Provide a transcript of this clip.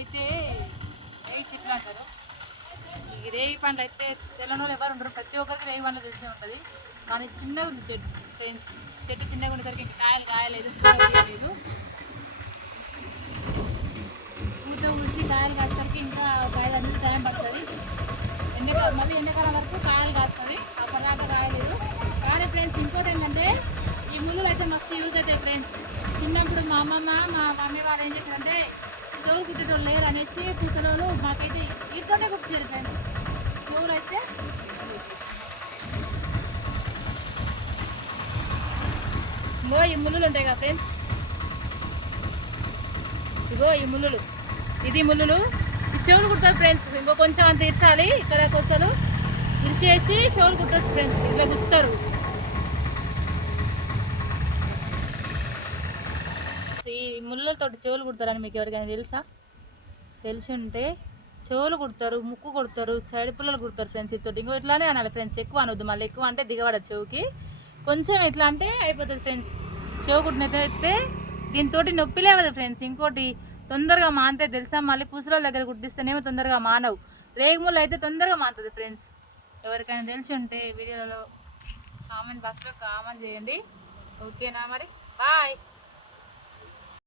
అయితే రేగి చెట్లు అంటారు. ఈ రేగి పండ్లు అయితే తెలంగాణలో ఎవరు ఉండరు, ప్రతి ఒక్కరికి రేగి పండ్లు తెలిసే ఉంటుంది. కానీ చిన్నగా ఉంది చెట్టు ఫ్రెండ్స్. చెట్టు చిన్నగా ఉండేసరికి ఇంకా కాయలు కాయలేదు, లేదు. పూత ఊసి కాయలు కాసేసరికి ఇంకా కాయలు అనేది టైం పడుతుంది. మళ్ళీ ఎండాకాలం వరకు కాయలు కాస్తుంది, అప్పటిదాకా కాయలేదు. కానీ ఫ్రెండ్స్ ఇంకోటి ఏంటంటే ఈ ముళ్ళు అయితే మస్తు యూజ్ అవుతాయి ఫ్రెండ్స్. చిన్నప్పుడు మా అమ్మమ్మ మా మమ్మీ వాళ్ళు ఏం చేశారంటే చెవులు కుట్టేటోళ్ళు లేరు అనేసి పూతలోళ్ళు మాకైతే వీటితోనే కుట్టారు ఫ్రెండ్స్. చెవులు అయితే ఇగో ఈ ముళ్ళులు ఉంటాయి కదా ఫ్రెండ్స్, ఇగో ఈ ముళ్ళులు, ఇది ముళ్ళులు, ఈ చెవులు కుడతారు ఫ్రెండ్స్. ఇంకో కొంచెం అంత ఇచ్చాలి, ఇక్కడ కొసలు ఇరిచేసి చెవులు కుట్టచ్చు ఫ్రెండ్స్, ఇట్లా గుచ్చుతారు. ఈ ముళ్ళతో చెవులు కుడతారని మీకు ఎవరికైనా తెలుసా? తెలిసి ఉంటే చెవులు కుడతారు, ముక్కు కుడతారు, సైడ్ పుల్లలు కుడతారు ఫ్రెండ్స్. ఇతోటి ఇంకో ఇట్లానే అనాలి ఫ్రెండ్స్, ఎక్కువ అనొద్దు, మళ్ళీ ఎక్కువ అంటే దిగబడదు చెవుకి. కొంచెం ఎట్లా అంటే అయిపోతుంది ఫ్రెండ్స్. చెవు కుట్టినైతే దీంతో నొప్పి లేవదు ఫ్రెండ్స్. ఇంకోటి తొందరగా మాంతే తెలుసా, మళ్ళీ పూసల దగ్గర కుట్టిస్తేనేమో తొందరగా మానవు. రేగుముళ్ళు అయితే తొందరగా మానుతుంది ఫ్రెండ్స్. ఎవరికైనా తెలిసి ఉంటే వీడియోలో కామెంట్ బాక్స్లో కామెంట్ చేయండి. ఓకేనా మరి, బాయ్.